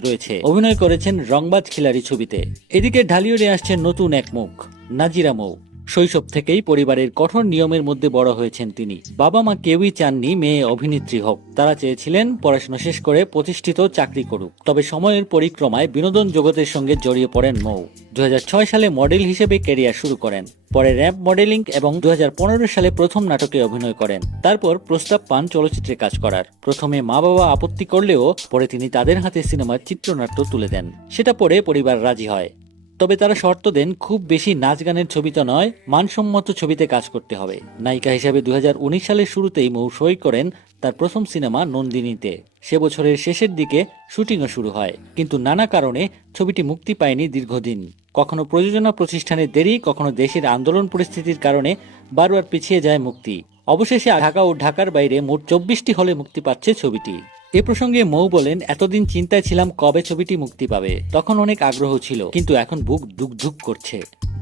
রয়েছে। অভিনয় করেছেন রংবাজ খিলাড়ি ছবিতে। এদিকে ঢালিউডে আসছে নতুন এক মুখ, নাজিরা মৌ। শৈশব থেকেই পরিবারের কঠোর নিয়মের মধ্যে বড় হয়েছেন তিনি। বাবা মা কেউই চাননি মেয়ে অভিনেত্রী হোক। তারা চেয়েছিলেন পড়াশোনা শেষ করে প্রতিষ্ঠিত চাকরি করুক। তবে সময়ের পরিক্রমায় বিনোদন জগতের সঙ্গে জড়িয়ে পড়েন মৌ। দু হাজার ছয় সালে মডেল হিসেবে ক্যারিয়ার শুরু করেন। পরে র্যাম্প মডেলিং এবং দু হাজার পনেরো সালে প্রথম নাটকে অভিনয় করেন। তারপর প্রস্তাব পান চলচ্চিত্রে কাজ করার। প্রথমে মা বাবা আপত্তি করলেও পরে তিনি তাদের হাতে সিনেমার চিত্রনাট্য তুলে দেন। সেটা পরে পরিবার রাজি হয়। তবে তারা শর্ত দেন, খুব বেশি নাচ গানের ছবিতে নয়, মানসম্মত ছবিতে কাজ করতে হবে। নায়িকা হিসাবে দু হাজার উনিশ সালের শুরুতেই মৌ সই করেন তার প্রথম সিনেমা নন্দিনীতে। সে বছরের শেষের দিকে শুটিংও শুরু হয়। কিন্তু নানা কারণে ছবিটি মুক্তি পায়নি দীর্ঘদিন। কখনো প্রযোজনা প্রতিষ্ঠানের দেরি, কখনো দেশের আন্দোলন পরিস্থিতির কারণে বারবার পিছিয়ে যায় মুক্তি। অবশেষে ঢাকা ও ঢাকার বাইরে মোট চব্বিশটি হলে মুক্তি পাচ্ছে ছবিটি। এ প্রসঙ্গে মৌ বলেন, এতদিন চিন্তায় ছিলাম কবে ছবিটি মুক্তি পাবে। তখন অনেক আগ্রহ ছিল, কিন্তু এখন বুক ধুক করছে।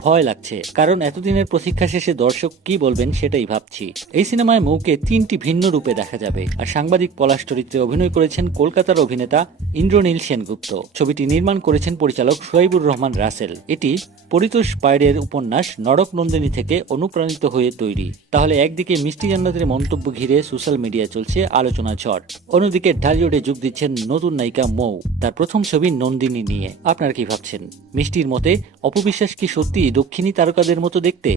ভয় লাগছে, কারণ এতদিনের প্রতীক্ষা শেষে দর্শক কি বলবেন সেটাই ভাবছি। এই সিনেমায় মৌকে তিনটি ভিন্ন রূপে দেখা যাবে, আর সাংবাদিক পলাশ চরিত্রে অভিনয় করেছেন কলকাতার অভিনেতা ইন্দ্রনীল সেনগুপ্ত। ছবিটি নির্মাণ করেছেন পরিচালক সোয়াইবুর রহমান রাসেল। এটি পরিতোষ পায়রের উপন্যাস নরক নন্দিনী থেকে অনুপ্রাণিত হয়ে তৈরি। তাহলে একদিকে মিষ্টি জান্নাতের মন্তব্য ঘিরে সোশ্যাল মিডিয়া চলছে আলোচনা ঝড়, অন্যদিকে ঢালিউডে যোগ দিচ্ছেন নতুন নায়িকা মৌ। তার প্রথম ছবি নন্দিনী নিয়ে, আপনারা কি ভাবছেন? মিষ্টির মতে, অপবিশ্বাস কি সত্যি? দক্ষিণী তারকাদের মতো দেখতে